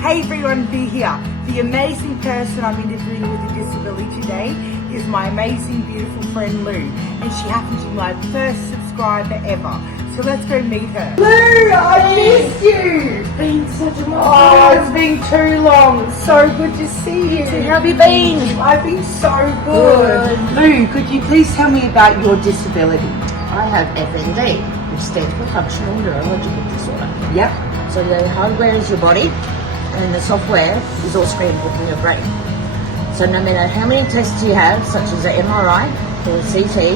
Hey everyone, be here. The amazing person I'm interviewing with a disability today is my amazing, beautiful friend Lou, and she happens to be my first subscriber ever. So let's go meet her. Lou, I missed you. It's been such a long Oh, time. it's been too long. It's so good to see you. So how have you been? I've been so good. Lou, could you please tell me about your disability? I have FND, which stands for Functional Neurological Disorder. Yep. So the hardware is your body, and the software is all scrambled in your brain. So no matter how many tests you have, such as an MRI or a CT,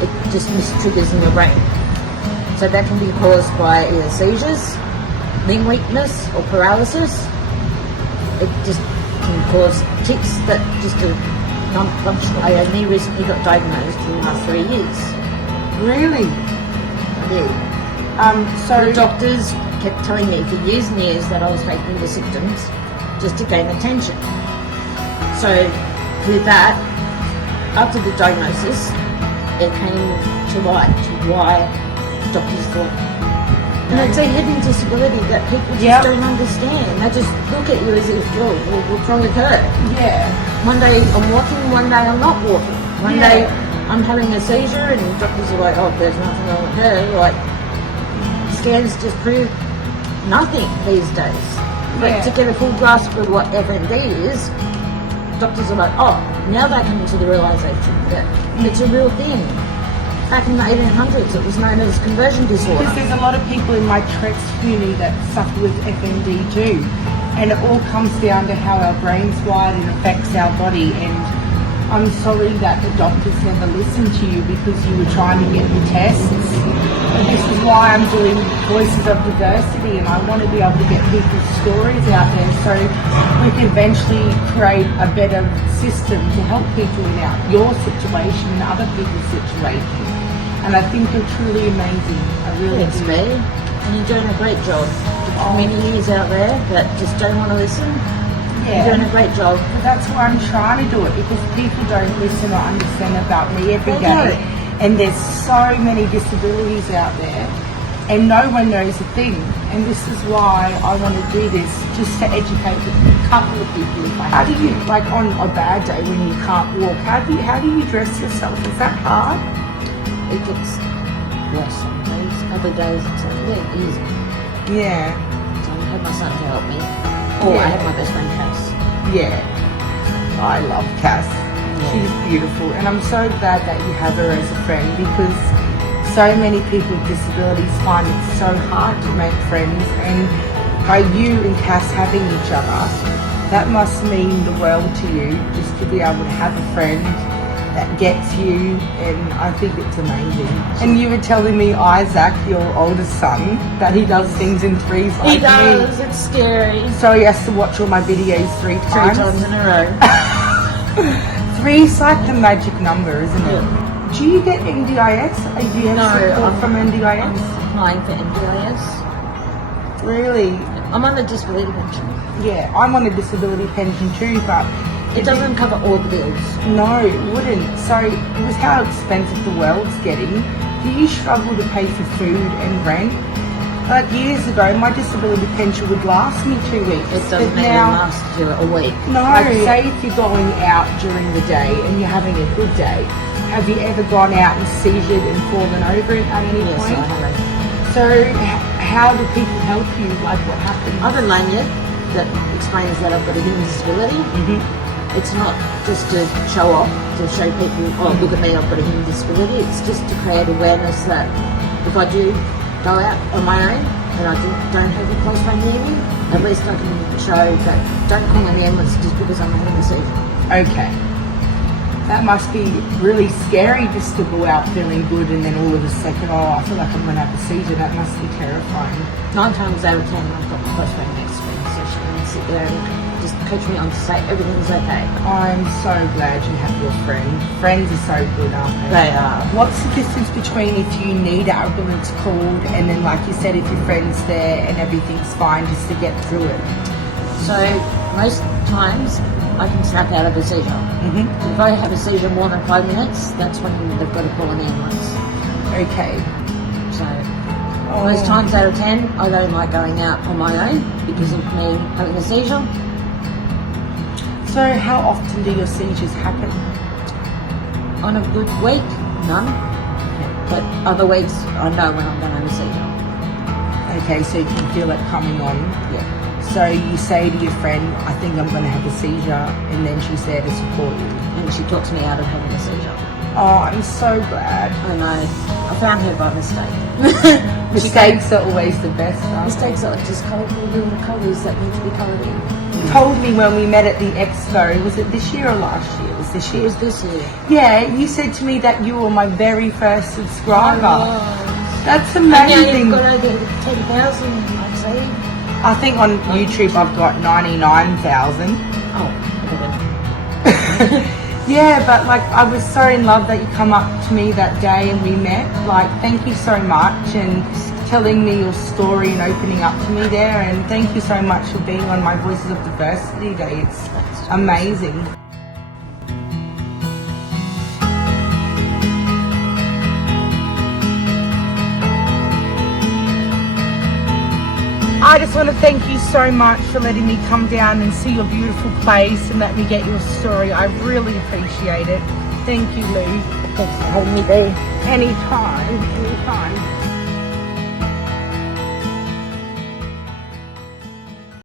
it just mistriggers in your brain. So that can be caused by either seizures, limb weakness or paralysis. It just can cause tics that just are non-functional. I only recently got diagnosed in the last 3 years. Really? Yeah. So The doctors kept telling me for years and years that I was faking the symptoms just to gain attention. So with that, after the diagnosis, it came to light why doctors thought. And it's a hidden disability that people just don't understand. They just look at you as if, oh, well, what's wrong with her? yeah. One day I'm walking, one day I'm not walking. One day I'm having a seizure and doctors are like, oh, there's nothing wrong with her. Like, scans just prove nothing these days. But to get a full grasp of what FND is, doctors are like, oh, now they come to the realisation that it's a real thing. Back in the 1800s, it was known as conversion disorder. Because there's a lot of people in my Trex community that suffer with FND too. And it all comes down to how our brain's wired and affects our body. And I'm sorry that the doctors never listened to you because you were trying to get the tests. And this is why I'm doing Voices of Diversity, and I want to be able to get people's stories out there so we can eventually create a better system to help people in your situation and other people's situations. And I think you're truly amazing. I really Thanks, do. me. And you're doing a great job. There's many years out there that just don't want to listen. You're doing a great job. But that's why I'm trying to do it, because people don't listen or understand about me every They day. don't. And there's so many disabilities out there, and no one knows a thing. And this is why I want to do this, just to educate a couple of people. How do you, like on a bad day when you can't walk, how do you dress yourself? Is that hard? It gets worse some days. Other days it's like, easy. Yeah. So I have my son to help me. Or I have my best friend Cass. Yeah. I love Cass. She's beautiful, and I'm so glad that you have her as a friend, because so many people with disabilities find it so hard to make friends, and by you and Cass having each other, that must mean the world to you, just to be able to have a friend that gets you, and I think it's amazing. And you were telling me Isaac, your oldest son, that he does things in threes like He does, me. it's scary. So he has to watch all my videos three 3 times. times in a row. Three's like the magic number, isn't it? Do you get NDIS? Do you have support from I'm NDIS? applying for NDIS. Really? I'm on the disability pension. Yeah, I'm on a disability pension too, but It doesn't cover all the bills. no, it wouldn't. So with how expensive the world's getting, do you struggle to pay for food and rent? Like years ago, my disability pension would last me 2 weeks. It doesn't but even now, last you a week. no, like say if you're going out during the day and you're having a good day, have you ever gone out and seizured and fallen over it at any Yes, point? I have. So how do people help you? Like what happens? I have a lanyard that explains that I've got a hidden disability. It's not just to show off, to show people, oh, look at me, I've got a hidden disability. It's just to create awareness that if I do go out on my own and I don't have a close friend near me, at least I can show that don't call an ambulance just because I'm having a seizure. Okay. That must be really scary, just to go out feeling good and then all of a second, oh, I feel like I'm going to have a seizure. That must be terrifying. 9 times out of 10, I've got my close friend next to me, so she can sit there and just coach me on to say everything's okay. I'm so glad you have your friend. Friends are so good, aren't they? They are. What's the difference between if you need an ambulance called and then, like you said, if your friend's there and everything's fine, just to get through it? So most times I can snap out of a seizure. If I have a seizure more than 5 minutes, that's when they've got to call an ambulance. Okay. So Most times out of 10, I don't like going out on my own because of me having a seizure. So how often do your seizures happen? On a good week, none. But other weeks, I know when I'm going to have a seizure. Okay, so you can feel it coming on. Yeah. So you say to your friend, I think I'm going to have a seizure, and then she's there to support you. And she talks me out of having a seizure. Oh, I'm so glad. I know. I found her by mistake. Mistakes are always the best, aren't Mistakes are just colourful little colours that need to be coloured in. they? You told me when we met at the expo, was it this year or last year? It was this It year. was this year. Yeah, you said to me that you were my very first subscriber. Oh, That's and now amazing. you've got over 10,000, I'd say. I think on YouTube I've got 99,000. Oh, Yeah, but like I was so in love that you come up to me that day and we met. Like, thank you so much and telling me your story and opening up to me there. And thank you so much for being on my Voices of Diversity Day. It's amazing. I just want to thank you so much for letting me come down and see your beautiful place and let me get your story. I really appreciate it. Thank you, Lou. thanks for having me there. Anytime, anytime.